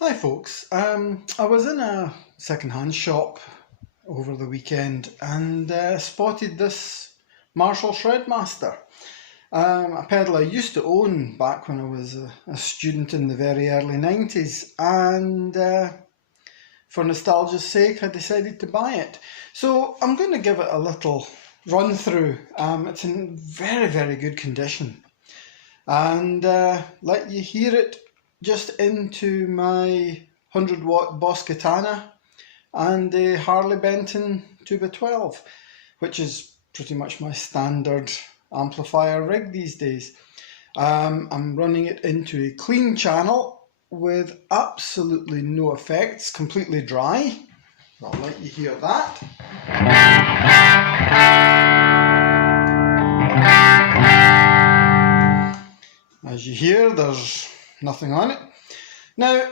Hi folks, I was in a second-hand shop over the weekend and spotted this Marshall Shredmaster, a pedal I used to own back when I was a student in the very early 90s, and for nostalgia's sake I decided to buy it. So I'm going to give it a little run through. It's in very good condition, and let you hear it just into my 100-watt Boss Katana and a Harley Benton 2x12, which is pretty much my standard amplifier rig these days. I'm running it into a clean channel with absolutely no effects, completely dry. I'll let you hear that. As you hear, there's nothing on it. Now,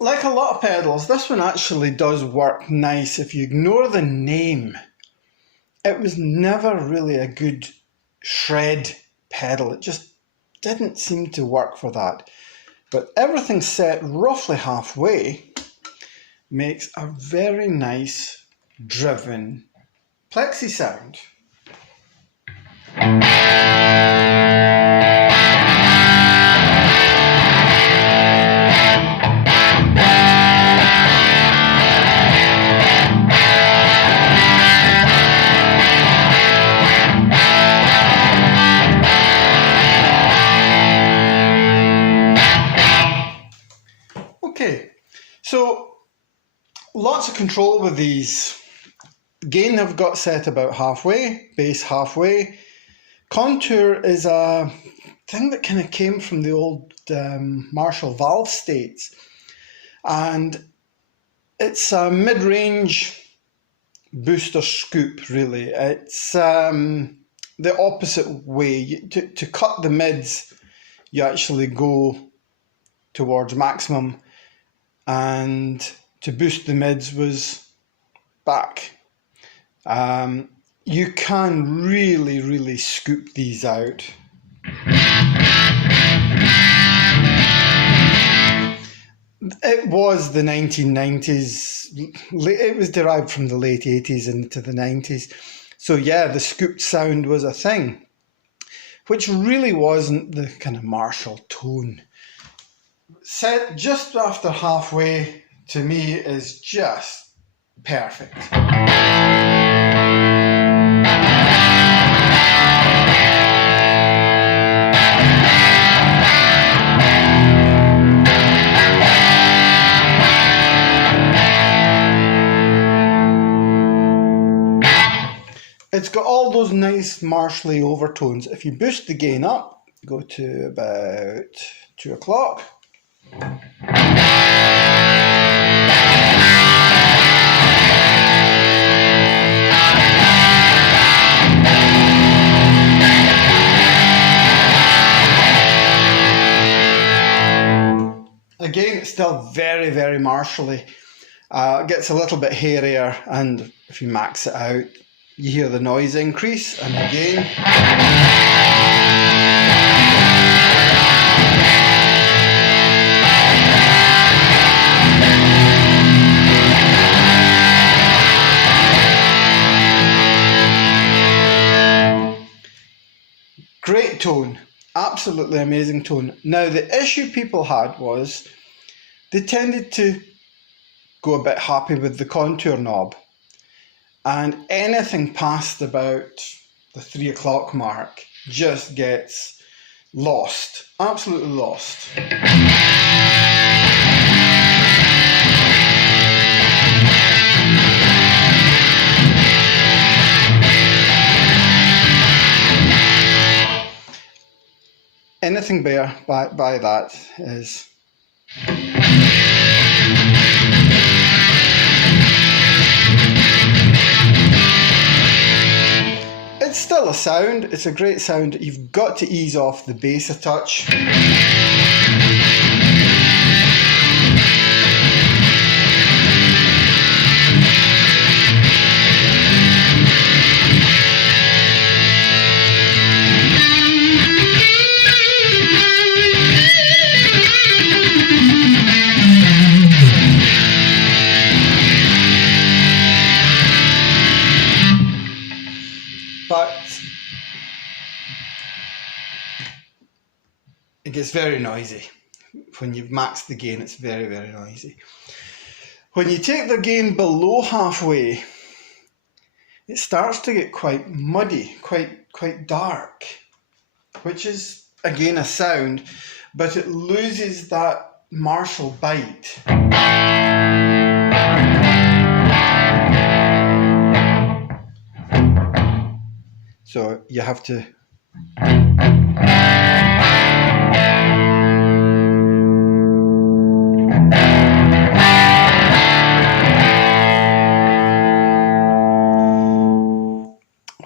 like a lot of pedals, this one actually does work nice if you ignore the name. It was never really a good shred pedal. It just didn't seem to work for that. But everything set roughly halfway makes a very nice driven plexi sound. Okay, so lots of control with these. Gain I've got set about halfway, bass halfway. Contour is a thing that kind of came from the old Marshall valve states, and it's a mid-range booster scoop really. It's the opposite way. To cut the mids, you actually go towards maximum, and to boost the mids was back. You can really scoop these out. It was the 1990s, it was derived from the late 80s into the 90s. So yeah, the scooped sound was a thing, which really wasn't the kind of Marshall tone. Set just after halfway, to me, is just perfect. It's got all those nice Marshall-y overtones. If you boost the gain up, go to about 2 o'clock. Again, it's still very Marshall-y. It gets a little bit hairier, and if you max it out, you hear the noise increase, and again. Great tone, absolutely amazing tone. Now, the issue people had was they tended to go a bit happy with the contour knob, and anything past about the 3 o'clock mark just gets lost, absolutely lost. Anything better by that is it's still a sound, it's a great sound. You've got to ease off the bass a touch. very noisy. When you've maxed the gain, it's very, very noisy. When you take the gain below halfway, it starts to get quite muddy, quite dark, which is again a sound, but it loses that Marshall bite. So you have to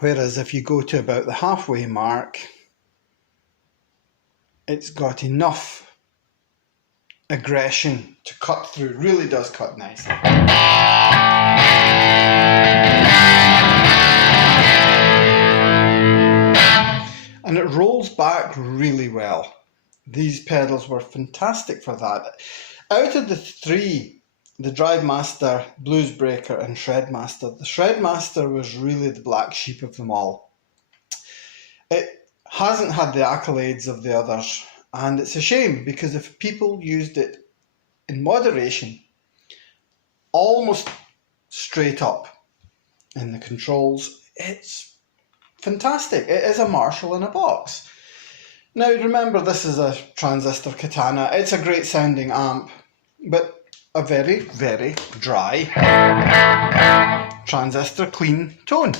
whereas if you go to about the halfway mark, it's got enough aggression to cut through. It really does cut nicely. And it rolls back really well. These pedals were fantastic for that. Out of the three, the Drive Master, Blues Breaker and Shredmaster, the Shredmaster was really the black sheep of them all. It hasn't had the accolades of the others, and it's a shame, because if people used it in moderation, almost straight up in the controls, it's fantastic. It is a Marshall in a box. Now remember, this is a transistor Katana. It's a great sounding amp, but a very, very dry transistor clean tone.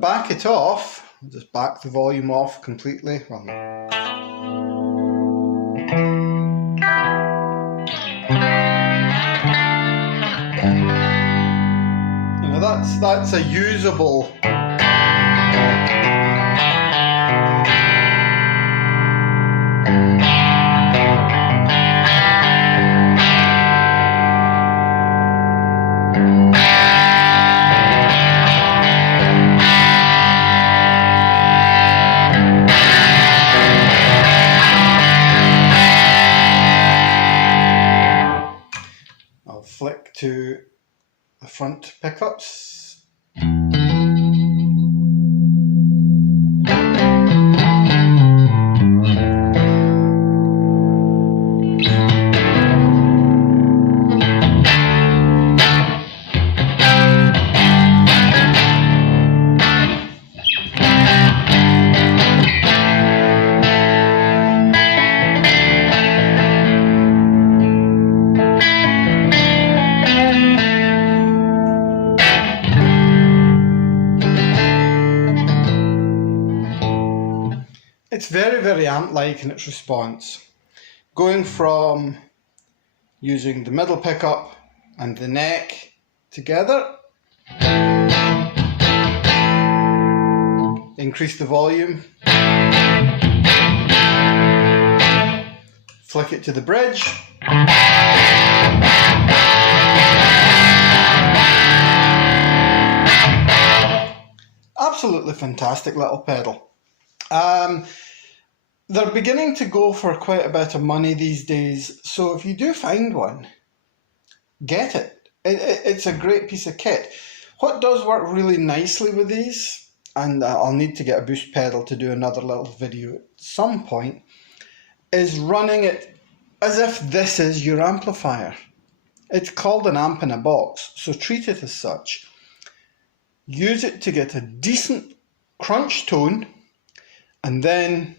Back it off, I'll just back the volume off completely. Well, you know, that's a usable flick to the front pickups. It's very, very amp-like in its response. Going from using the middle pickup and the neck together, increase the volume, flick it to the bridge, absolutely fantastic little pedal. They're beginning to go for quite a bit of money these days, so if you do find one, get it. It's a great piece of kit. What does work really nicely with these, and I'll need to get a boost pedal to do another little video at some point, is running it as if this is your amplifier. It's called an amp in a box, so treat it as such. Use it to get a decent crunch tone, and then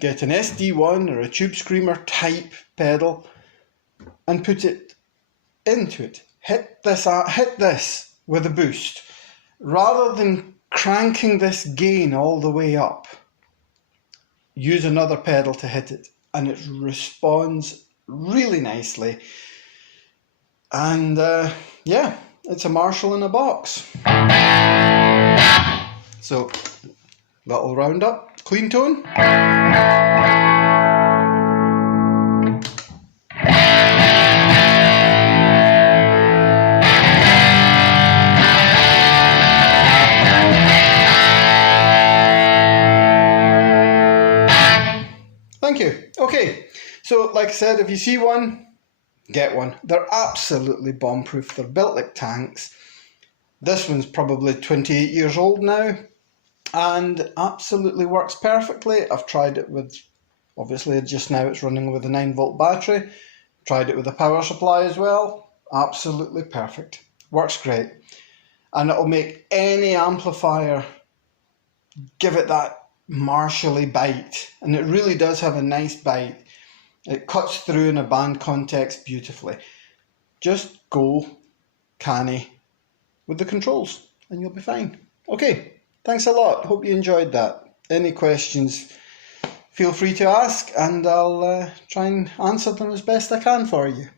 get an SD1 or a Tube Screamer type pedal and put it into it. Hit this with a boost. Rather than cranking this gain all the way up, use another pedal to hit it, and it responds really nicely. And yeah, it's a Marshall in a box. So, little roundup, clean tone. So like I said, if you see one, get one. They're absolutely bomb-proof. They're built like tanks. This one's probably 28 years old now and absolutely works perfectly. I've tried it with, obviously just now it's running with a 9-volt battery. Tried it with a power supply as well. Absolutely perfect. Works great. And it'll make any amplifier give it that Marshall-y bite. And it really does have a nice bite. It cuts through in a band context beautifully. Just go canny with the controls and you'll be fine. Okay, thanks a lot. Hope you enjoyed that. Any questions, feel free to ask and I'll try and answer them as best I can for you.